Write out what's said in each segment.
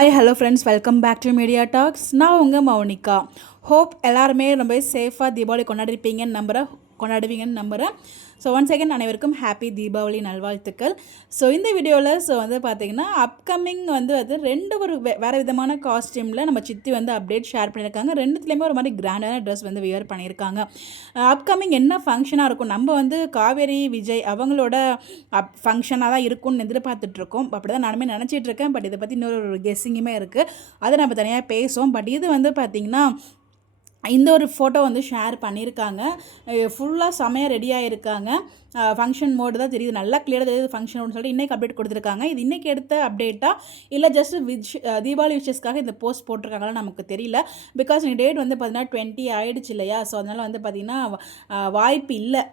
Hi hello friends, welcome back to media talks. நான் உங்கள் Mounika. Hope எல்லாருமே ரொம்ப சேஃபாக தீபாவளி கொண்டாடுவீங்கன்னு நம்புகிறேன். ஸோ ஒன்ஸ் அகேன் அனைவருக்கும் ஹாப்பி தீபாவளி நல்வாழ்த்துக்கள். ஸோ இந்த வீடியோவில் பார்த்திங்கன்னா அப்கமிங் அது ரெண்டு வேறு விதமான காஸ்டியூமில் நம்ம சித்தி அப்டேட் ஷேர் பண்ணியிருக்காங்க. ரெண்டுத்துலேயுமே ஒரு மாதிரி கிராண்டான ட்ரெஸ் வியர் பண்ணியிருக்காங்க. அப்கமிங் என்ன ஃபங்க்ஷனாக இருக்கும், நம்ம காவேரி விஜய் அவங்களோட ஃபங்க்ஷனாக தான் இருக்கும்னு எதிர்பார்த்துட்ருக்கோம். அப்படி தான் நானுமே நினச்சிட்ருக்கேன். பட் இதை பற்றி இன்னொரு கெஸ்ஸிங்குமே இருக்குது, அதை நம்ம தனியாக பேசுவோம். பட் இது பார்த்திங்கன்னா இந்த ஒரு ஃபோட்டோ ஷேர் பண்ணியிருக்காங்க. ஃபுல்லாக செமையாக ரெடியாக இருக்காங்க. ஃபங்க்ஷன் மோடு தான் தெரியுது, நல்லா கிளியராக தெரியுது ஃபங்க்ஷன் மோடுன்னு சொல்லிட்டு இன்றைக்கி அப்டேட் கொடுத்துருக்காங்க. இது இன்றைக்கி எடுத்த அப்டேட்டா இல்லை ஜஸ்ட் தீபாவளி விஷஸ்க்காக இந்த போஸ்ட் போட்டிருக்காங்கன்னு நமக்கு தெரியல. பிகாஸ் டேட் பார்த்திங்கன்னா 20 ஆகிடுச்சு இல்லையா. ஸோ அதனால் பார்த்திங்கன்னா வாய்ப்பு இல்லை.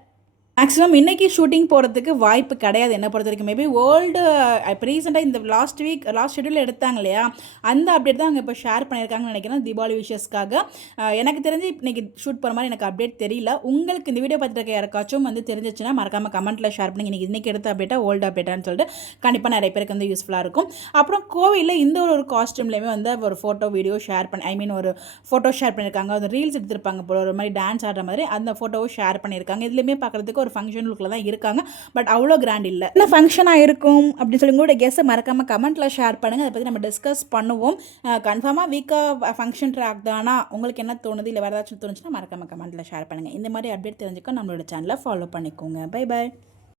மேக்ஸிமம் இன்றைக்கி ஷூட்டிங் போகிறதுக்கு வாய்ப்பு கிடையாது என்னை பொறுத்த வரைக்கும். மேபி வேர்ல்டு இப்போ ரீசெண்டாக இந்த லாஸ்ட் ஷெட்யூல் எடுத்தாங்க இல்லையா, அந்த அப்டேட் தான் அவங்க இப்போ ஷேர் பண்ணியிருக்காங்கன்னு நினைக்கிறேன் தீபாவளி விஷஸ்க்காக. எனக்கு தெரிஞ்சு இன்றைக்கி ஷூட் போகிற மாதிரி எனக்கு அப்டேட் தெரியல. உங்களுக்கு இந்த வீடியோ பார்த்துட்டு யாருக்காச்சும் தெரிஞ்சிச்சுன்னா மறக்காமல் கமெண்ட்டில் ஷேர் பண்ணி இன்றைக்கி எடுத்த அப்டேட்டாக ஓல்டு அப்டேட்டான்னு சொல்லிட்டு கண்டிப்பாக நிறைய பேருக்கு யூஸ்ஃபுல்லாக இருக்கும். அப்புறம் கோவிலில் இந்த ஒரு காஸ்டியூம்லேயுமே ஒரு ஃபோட்டோ வீடியோ ஷேர் பண்ணி ஒரு ஃபோட்டோ ஷேர் பண்ணியிருக்காங்க. ஒரு ரீல்ஸ் எடுத்திருப்பாங்க போல, ஒரு மாதிரி டான்ஸ் ஆடுற மாதிரி அந்த ஃபோட்டோவை ஷேர் பண்ணியிருக்காங்க. இதுலேயுமே பார்க்குறதுக்கு ஒரு ஃபங்க்ஷன் லுக்கில் தான் இருக்காங்க. பட் அவ்வளோ கிராண்ட் இல்லை. என்ன ஃபங்க்ஷனாக இருக்கும் அப்படின்னு சொல்லி உங்களோட கெஸ்ஸை மறக்காமல் கமெண்ட்டில் ஷேர் பண்ணுங்கள். அதை பற்றி நம்ம டிஸ்கஸ் பண்ணுவோம். கன்ஃபார்மாக வீக்காக ஃபங்க்ஷன் ட்ராக் தானா, உங்களுக்கு என்ன தோணுது இல்லை வேறு ஏதாச்சும் தோணுச்சுன்னா மறக்காமல் கமெண்ட்டில் ஷேர் பண்ணுங்கள். இந்த மாதிரி அப்டேட் தெரிஞ்சுக்க நம்மளோட சேனலை ஃபாலோ பண்ணிக்கோங்க. Bye bye.